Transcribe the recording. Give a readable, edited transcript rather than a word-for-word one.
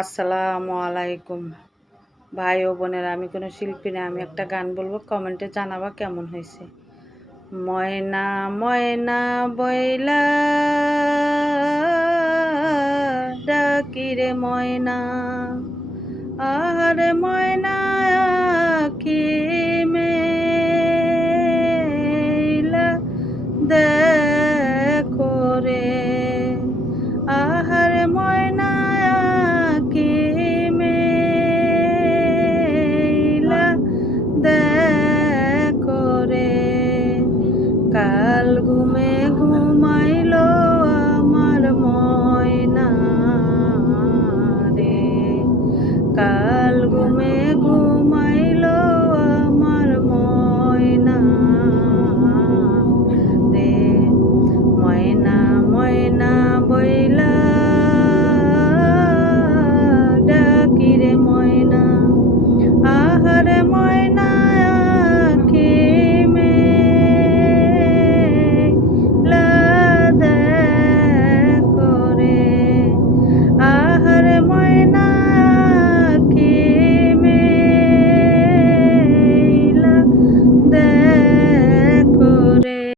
আসসালামু আলাইকুম ভাই ও বোনেরা, আমি কোনো শিল্পী না। আমি একটা গান বলবো, কমেন্টে জানাবা কেমন হয়েছে। ময়না ময়না বইলা ডাকি রে ময়না, আহারে ময়না